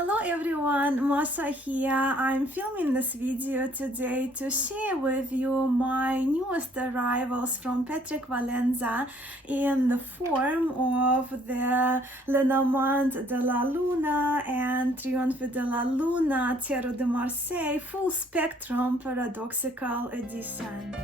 Hello everyone, Masha here. I'm filming this video today to share with you my newest arrivals from Patrick Valenza in the form of the Lenormand Della Luna and Trionfi Della Luna Tarot de Marseille Full Spectrum Paradoxical Edition.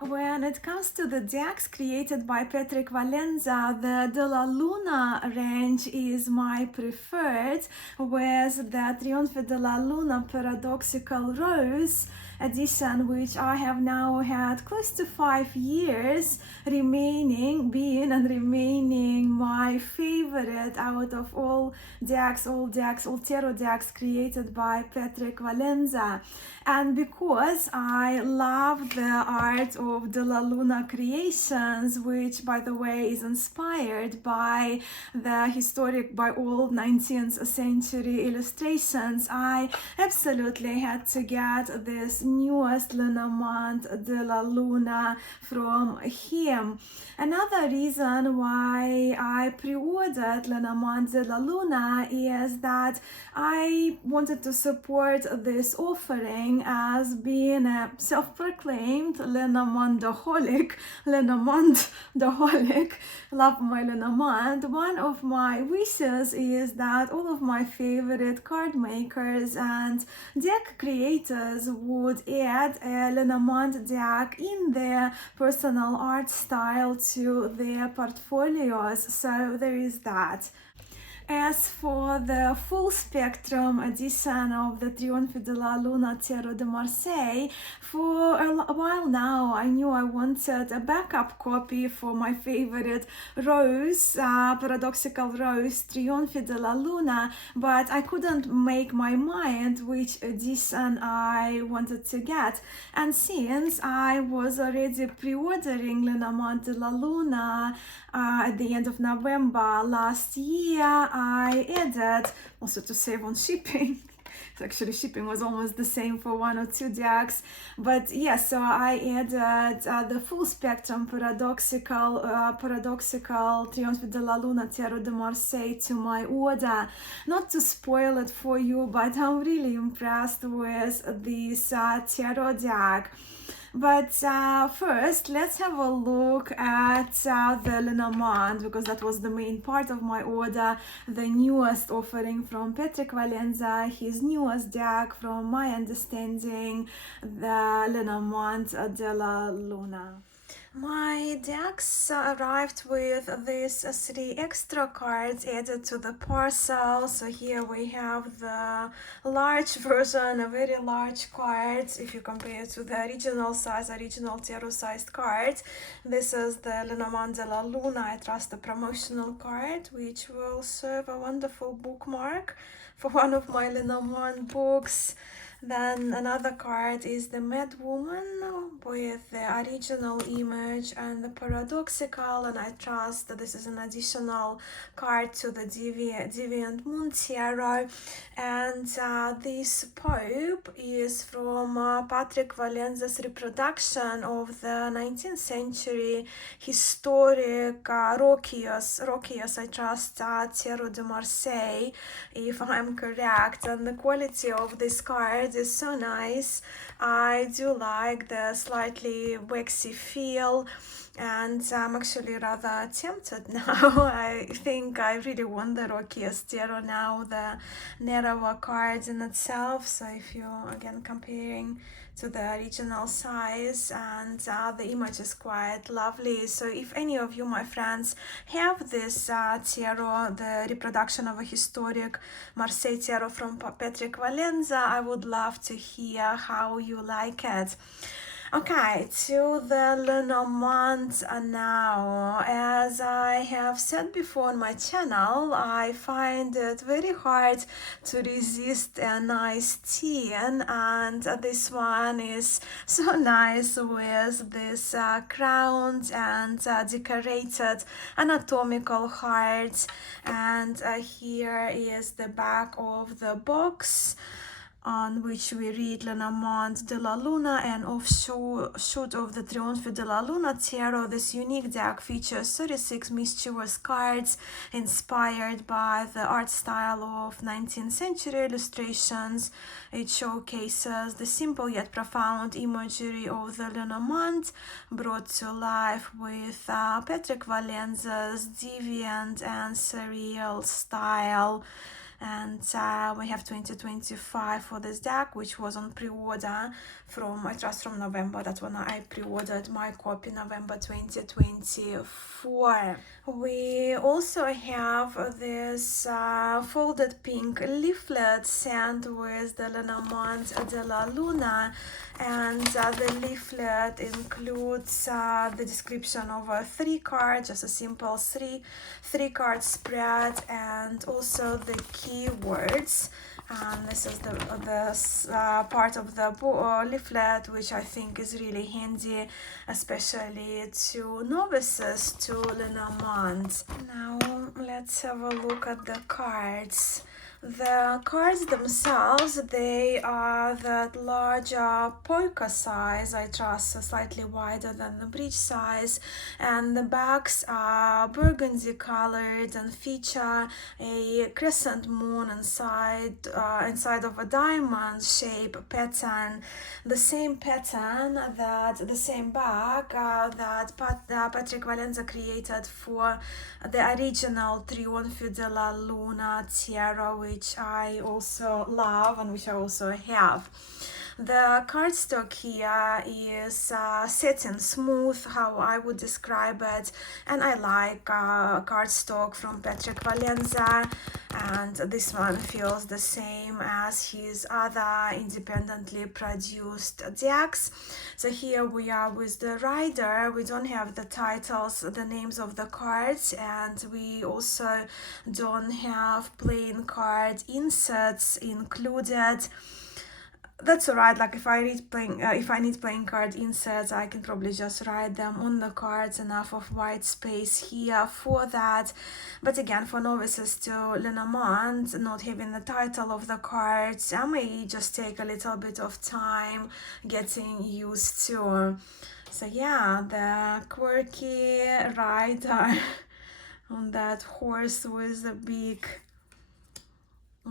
When it comes to the decks created by Patrick Valenza, the Della Luna range is my preferred, with the Trionfi Della Luna Paradoxical Rose edition, which I have now had close to 5 years remaining my favorite out of all tarot decks created by Patrick Valenza. And because I love the art of Della Luna creations, which by the way is inspired by old 19th century illustrations, I absolutely had to get this newest Lenormand Della Luna from him. Another reason why I pre-ordered Lenormand Della Luna is that I wanted to support this offering as being a self-proclaimed Lenormandaholic, love my Lenormand. One of my wishes is that all of my favorite card makers and deck creators would add a Lenormand deck in their personal art style to their portfolios, so there is that. As for the full spectrum edition of the Trionfi Della Luna Tarot de Marseille, for a while now I knew I wanted a backup copy for my favorite rose, paradoxical rose, Trionfi Della Luna, but I couldn't make my mind which edition I wanted to get. And since I was already pre-ordering Lenormand Della Luna at the end of November last year, I added, also to save on shipping, actually shipping was almost the same for one or two decks, but yes, so I added the full spectrum paradoxical Trionfi Della Luna Tarot de Marseille to my order. Not to spoil it for you, but I'm really impressed with this tarot deck. But first, let's have a look at the Lenormand, because that was the main part of my order, the newest offering from Patrick Valenza, his newest deck, from my understanding, the Lenormand Della Luna. My decks arrived with these 3 extra cards added to the parcel. So here we have the large version, a very large card if you compare it to the original tarot sized card. This is the Lenormand Della Luna, I trust, the promotional card, which will serve a wonderful bookmark for one of my Lenormand books. Then another card is the Mad Woman with the original image and the paradoxical, and I trust that this is an additional card to the Deviant Moon Tarot. And this Pope is from Patrick Valenza's reproduction of the 19th century historic Rockius, I trust, Tarot de Marseille, if I'm correct. And the quality of this card is so nice. I do like the slightly waxy feel, and I'm actually rather tempted now. I think I really want the Rockius Tarot now, the narrower card in itself. So if you're again comparing to the original size, and the image is quite lovely. So if any of you, my friends, have this tarot, the reproduction of a historic Marseille tarot from Patrick Valenza, I would love to hear how you like it. Okay, to the Lenormand now. As I have said before on my channel, I find it very hard to resist a nice tin, and this one is so nice with this crowned and decorated anatomical heart. And here is the back of the box. on which we read Lenormand Della Luna and offshoot of the Trionfi Della Luna tarot. This unique deck features 36 mischievous cards inspired by the art style of 19th century illustrations. It showcases the simple yet profound imagery of the Lenormand brought to life with Patrick Valenza's deviant and surreal style. And we have 2025 for this deck, which was on pre-order from, I trust, from November. That's when I pre-ordered my copy, November 2024. We also have this folded pink leaflet sent with the Lenormand Della Luna, and the leaflet includes the description of 3 cards, just a simple three card spread, and also the keywords. This is the part of the leaflet which I think is really handy, especially to novices to Lenormand. Now let's have a look at the cards. The cards themselves, they are that larger polka size, I trust, slightly wider than the bridge size, and the backs are burgundy colored and feature a crescent moon inside of a diamond shape pattern, the same pattern that the same back that Patrick Valenza created for the original Trionfi Della Luna tarot, which I also love and which I also have. The cardstock here is satin smooth, how I would describe it, and I like cardstock from Patrick Valenza, and this one feels the same as his other independently produced decks. So here we are with the rider. We don't have the titles, the names of the cards, and we also don't have plain card inserts included. That's alright. Like if I need playing card inserts, I can probably just write them on the cards. Enough of white space here for that. But again, for novices to Lenormand, not having the title of the cards, I may just take a little bit of time getting used to. So yeah, the quirky rider on that horse with the beak.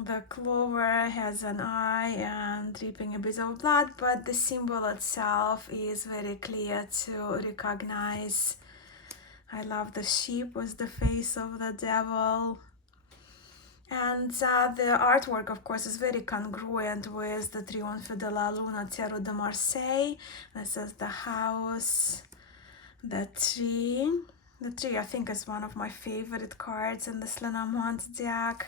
The clover has an eye and dripping a bit of blood, but the symbol itself is very clear to recognize. I love the sheep with the face of the devil. And the artwork, of course, is very congruent with the Trionfi Della Luna Tarot de Marseille. This is the house, the tree. The tree, I think, is one of my favorite cards in this Lenormand deck.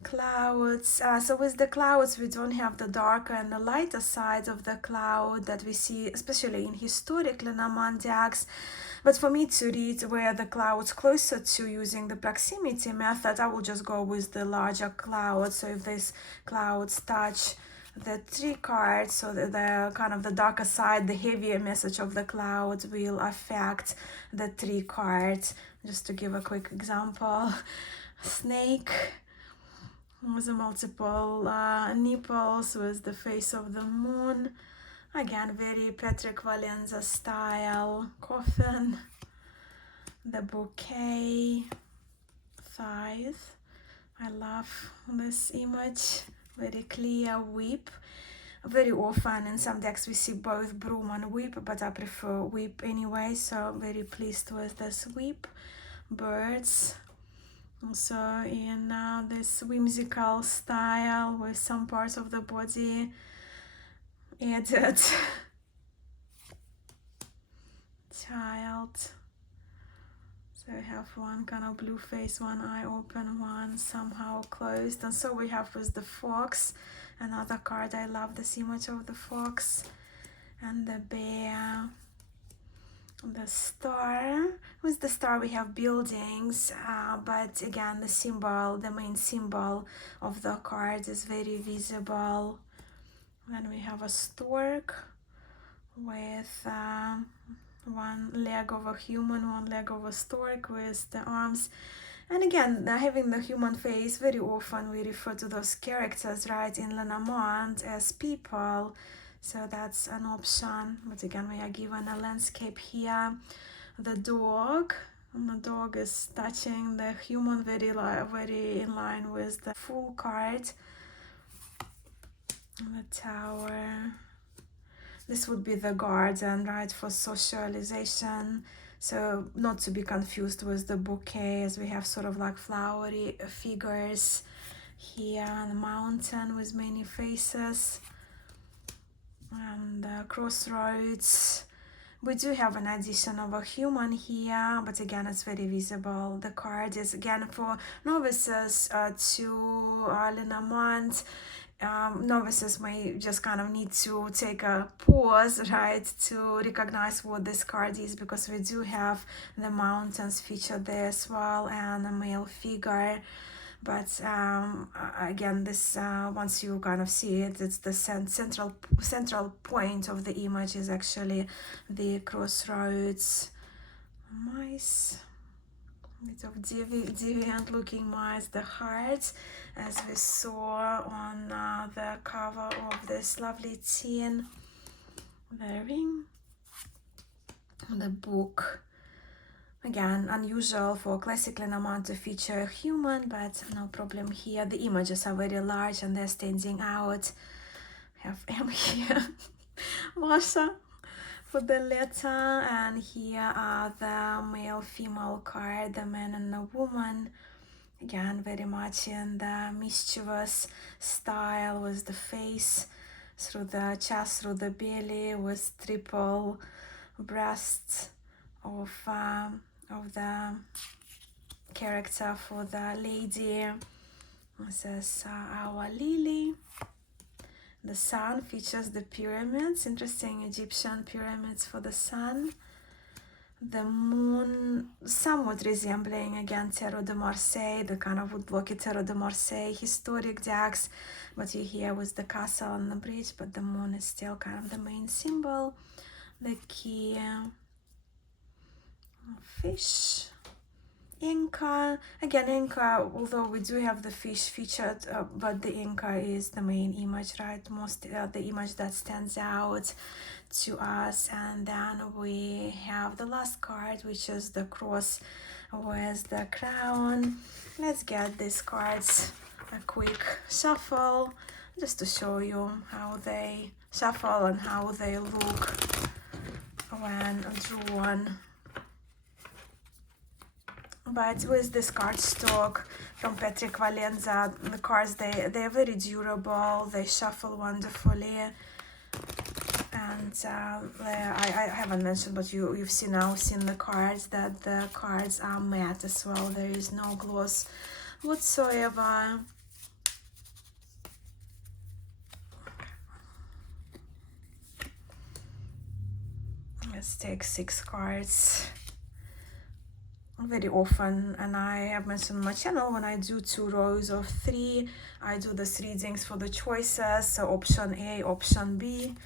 Clouds. So with the clouds, we don't have the darker and the lighter side of the cloud that we see, especially in historic Lenormand decks. But for me to read where the clouds closer to using the proximity method, I will just go with the larger clouds. So if these clouds touch the 3 cards, so the kind of the darker side, the heavier message of the clouds will affect the 3 cards. Just to give a quick example, snake with the multiple nipples with the face of the moon. Again, very Patrick Valenza style. Coffin, the bouquet, thighs. I love this image. Very clear whip. Very often in some decks we see both broom and whip, but I prefer whip anyway, so very pleased with this whip. Birds. Also in this whimsical style with some parts of the body added. Child. So we have one kind of blue face, one eye open, one somehow closed. And so we have with the fox, another card. I love this image of the fox and the bear. The star. With the star we have buildings, but again the main symbol of the card is very visible. Then we have a stork with one leg of a human, one leg of a stork with the arms And again, having the human face, very often we refer to those characters, right, in Lenormand as people. So that's an option. But again, we are given a landscape here. The dog. And the dog is touching the human, very in line with the full card. And the tower. This would be the garden, right, for socialization. So not to be confused with the bouquet, as we have sort of like flowery figures here, and a mountain with many faces, and crossroads. We do have an addition of a human here, but again, it's very visible. The card is again for novices to Lenormand. Novices may just kind of need to take a pause, right, to recognize what this card is, because we do have the mountains featured there as well, and a male figure. But again, this once you kind of see it, it's the central point of the image is actually the crossroads. Mice, bit of deviant looking mice, the heart, as we saw on the cover of this lovely tin, the ring, the book. Again, unusual for classic Lenormand to feature a human, but no problem here. The images are very large and they're standing out. We have M here, Masha for the letter, and here are the male-female card, the man and the woman. Again, very much in the mischievous style with the face through the chest, through the belly, with triple breasts of the character for the lady. This is our lily. The sun features the pyramids, interesting Egyptian pyramids for the sun. The moon, somewhat resembling again Tarot de Marseille, the kind of woodblocky Tarot de Marseille historic decks, but you here with the castle and the bridge, but the moon is still kind of the main symbol. The key, fish, Inca. Again, Inca, although we do have the fish featured, but the Inca is the main image, right? Most the image that stands out to us. And then we have the last card, which is the cross with the crown. Let's get these cards a quick shuffle, just to show you how they shuffle and how they look when drawn. But with this cardstock from Patrick Valenza, the cards, they're very durable, they shuffle wonderfully. And I haven't mentioned, but you've seen the cards, that the cards are matte as well. There is no gloss whatsoever. Let's take 6 cards. Very often, and I have mentioned on my channel, when I do 2 rows of 3, I do this readings for the choices, so option A, option B.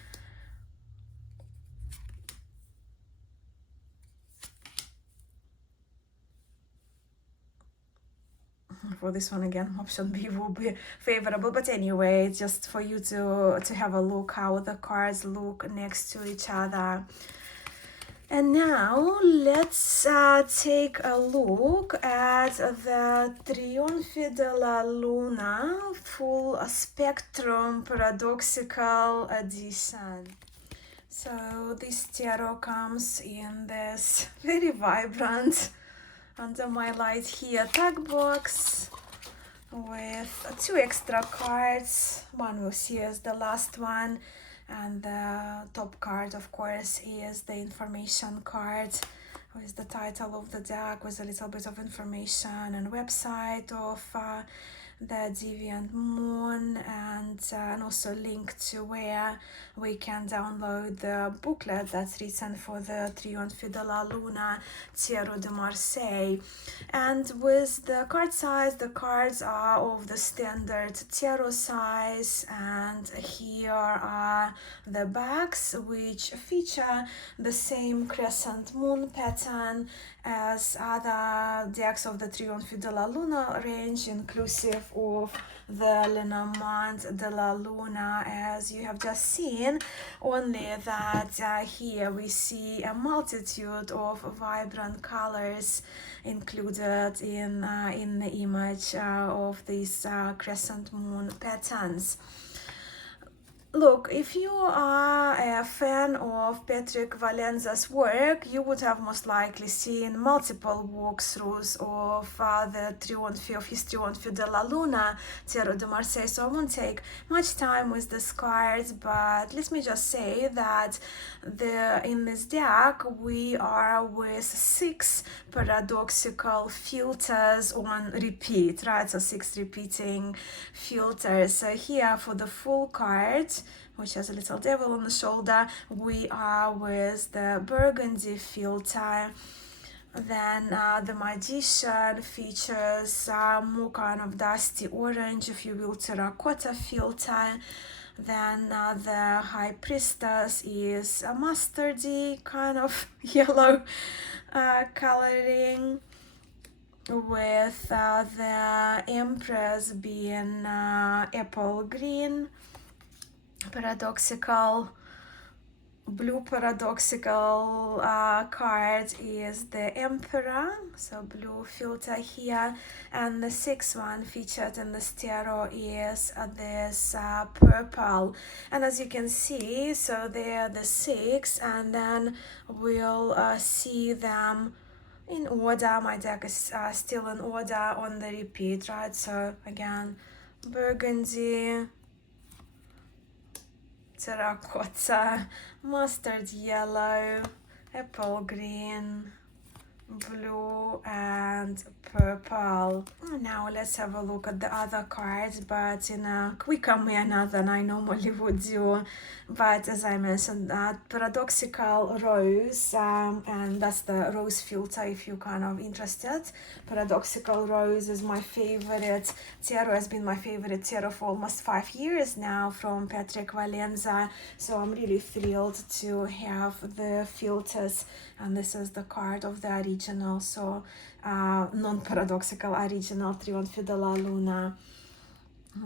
For this one again, option B will be favorable, but anyway, it's just for you to have a look how the cards look next to each other. And now let's take a look at the Trionfi Della Luna full spectrum paradoxical edition. So this tarot comes in this very vibrant, under my light here, tag box with 2 extra cards. One we'll see as the last one. And the top card, of course, is the information card with the title of the deck, with a little bit of information and website of the Deviant Moon, and also link to where we can download the booklet that's written for the Trionfi Della Luna Tarot de Marseille. And with the card size, the cards are of the standard tarot size, and here are the backs, which feature the same crescent moon pattern as other decks of the Trionfi Della Luna range, inclusive of the Lenormand Della Luna, as you have just seen, only that here we see a multitude of vibrant colors included in the image of these crescent moon patterns. Look, if you are a fan of Patrick Valenza's work, you would have most likely seen multiple walkthroughs of his Trionfi Della Luna Tarot de Marseille, so I won't take much time with these cards, but let me just say that in this deck we are with 6 paradoxical filters on repeat, right? So 6 repeating filters. So here for the full card, which has a little devil on the shoulder, we are with the burgundy filter. Then the Magician features more kind of dusty orange, if you will, terracotta filter. Then the High Priestess is a mustardy kind of yellow coloring, with the Empress being apple green. Blue paradoxical card is the Emperor, so blue filter here, and the 6th one featured in this tarot is this purple. And as you can see, so they are the 6, and then we'll see them in order. My deck is still in order on the repeat, right? So again, burgundy, terracotta, mustard yellow, apple green, blue, and purple. Now let's have a look at the other cards, but in a quicker manner than I normally would do. But as I mentioned, paradoxical rose, and that's the rose filter if you're kind of interested. Paradoxical rose is my favorite tarot, has been my favorite tarot for almost 5 years now from Patrick Valenza, so I'm really thrilled to have the filters, and this is the card of the original, so non-paradoxical original Trionfi Della Luna.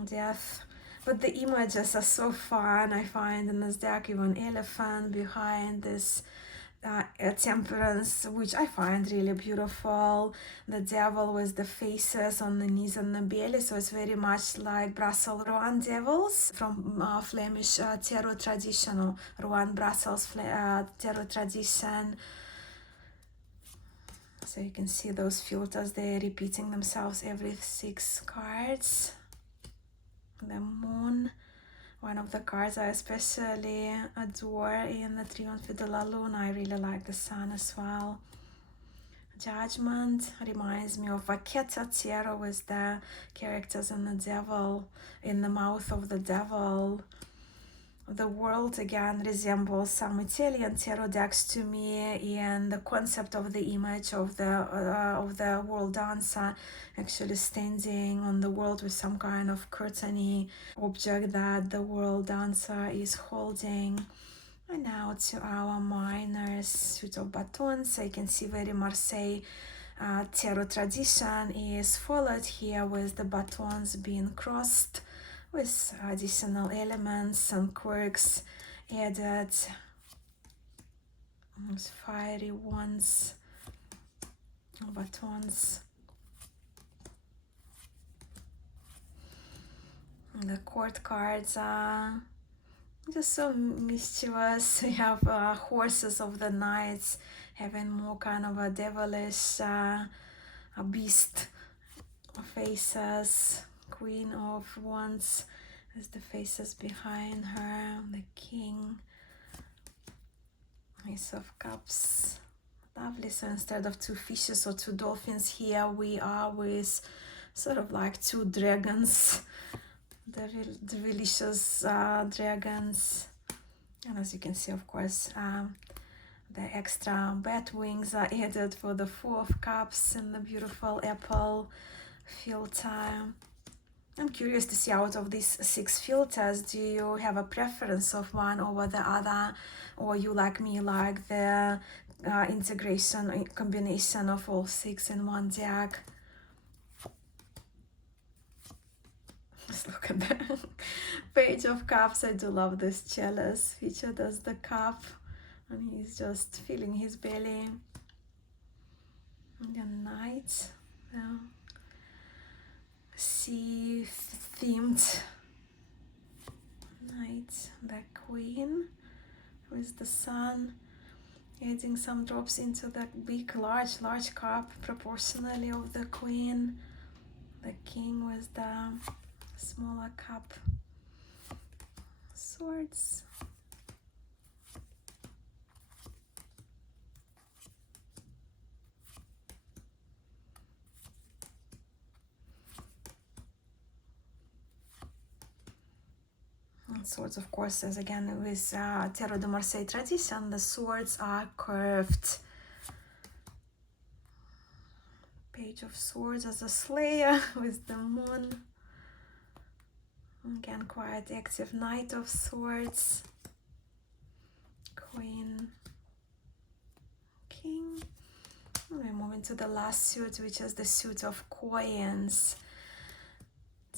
Death. But the images are so fun. I find in this deck even elephant behind this temperance, which I find really beautiful. The devil with the faces on the knees and the belly, so it's very much like Brussels Rouen devils from Flemish tarot tradition, or Rouen Brussels tarot tradition. So you can see those filters, they're repeating themselves every 6 cards. The moon, one of the cards I especially adore in the Trionfi Della Luna. I really like the sun as well. Judgment reminds me of Vachetta tarot with the characters and the devil in the mouth of the devil. The world again resembles some Italian tarot decks to me, and the concept of the image of the world dancer actually standing on the world with some kind of curtainy object that the world dancer is holding. And now to our minors, suit of batons. So you can see very Marseille tarot tradition is followed here, with the batons being crossed with additional elements and quirks added. Those fiery ones, batons. The court cards are just so mischievous. We have horses of the knights having more kind of a devilish a beast faces. Queen of Wands as the faces behind her, the King, Ace of Cups. Lovely. So instead of 2 fishes or 2 dolphins, here we are with sort of like two dragons, the delicious dragons. And as you can see, of course, the extra bat wings are added for the 4 of Cups and the beautiful apple filter. I'm curious to see, out of these 6 filters, do you have a preference of one over the other, or you, like me, like the integration, combination of all 6 in one deck? Just look at the Page of Cups. I do love this chalice featured as the cup, and he's just filling his belly. And the Knight, yeah. Sea themed Knight, the Queen with the Sun, adding some drops into the big, large cup proportionally of the Queen. The King with the smaller cup. Swords. And swords, of course, as again with Tarot de Marseille tradition, the swords are curved. Page of Swords as a Slayer with the Moon. Again, quite active Knight of Swords. Queen. King. And we move into the last suit, which is the suit of coins.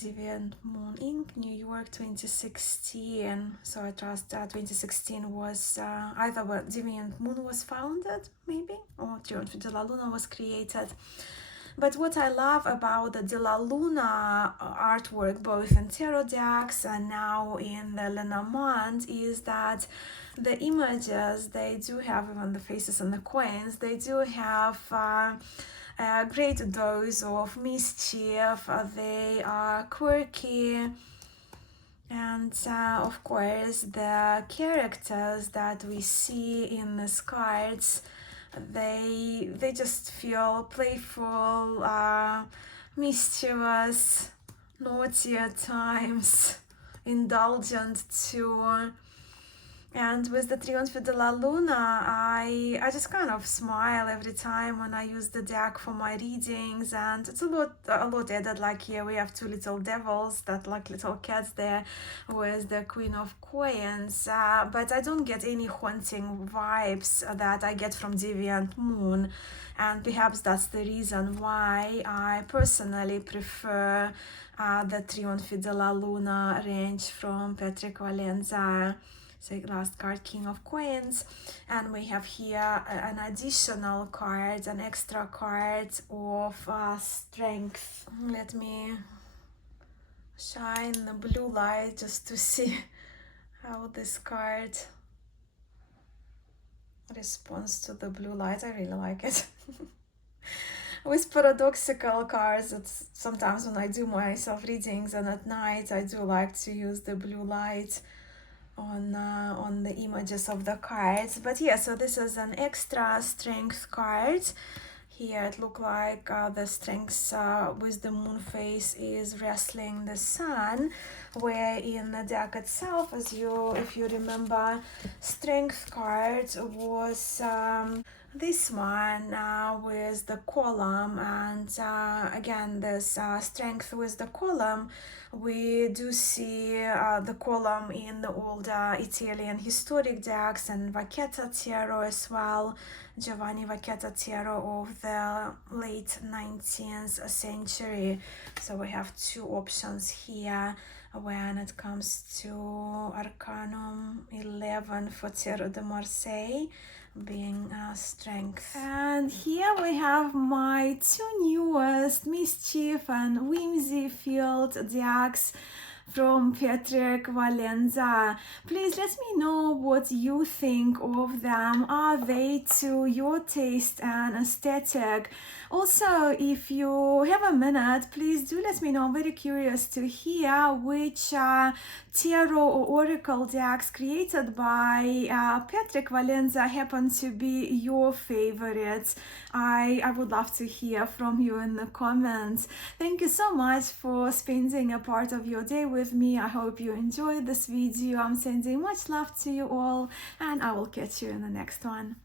Deviant Moon Inc., New York, 2016. So I trust 2016 was either where Deviant Moon was founded, maybe, or Trionfi Della Luna was created. But what I love about the Della Luna artwork, both in tarot decks and now in the Lenormand, is that the images, they do have, even the faces and the coins, they do have a great dose of mischief. They are quirky, and of course the characters that we see in these cards, they just feel playful, mischievous, naughty at times, indulgent too. And with the Trionfi Della Luna, I just kind of smile every time when I use the deck for my readings, and it's a lot added. Like here we have 2 little devils, that like little cats there, with the Queen of Coins, but I don't get any haunting vibes that I get from Deviant Moon, and perhaps that's the reason why I personally prefer the Trionfi Della Luna range from Patrick Valenza. So last card, King of Coins, and we have here an additional card, an extra card of strength. Let me shine the blue light just to see how this card responds to the blue light. I really like it. With paradoxical cards, it's sometimes when I do my self-readings and at night, I do like to use the blue light on the images of the cards. But yeah, so this is an extra strength card. Here it look like the strength with the moon face is wrestling the sun, where in the deck itself, if you remember, strength card was this one with the column, and again this strength with the column, we do see the column in the older Italian historic decks and Vacchetta Tarot as well, Giovanni Vacchetta Tarot of the late 19th century. So we have 2 options here when it comes to Arcanum 11 for Tarot de Marseille, being strength. And here we have my 2 newest mischief and whimsy filled decks from Patrick Valenza. Please let me know what you think of them. Are they to your taste and aesthetic? Also, if you have a minute, please do let me know. I'm very curious to hear which tarot or oracle decks created by Patrick Valenza happen to be your favorites. I would love to hear from you in the comments. Thank you so much for spending a part of your day with me. I hope you enjoyed this video. I'm sending much love to you all, and I will catch you in the next one.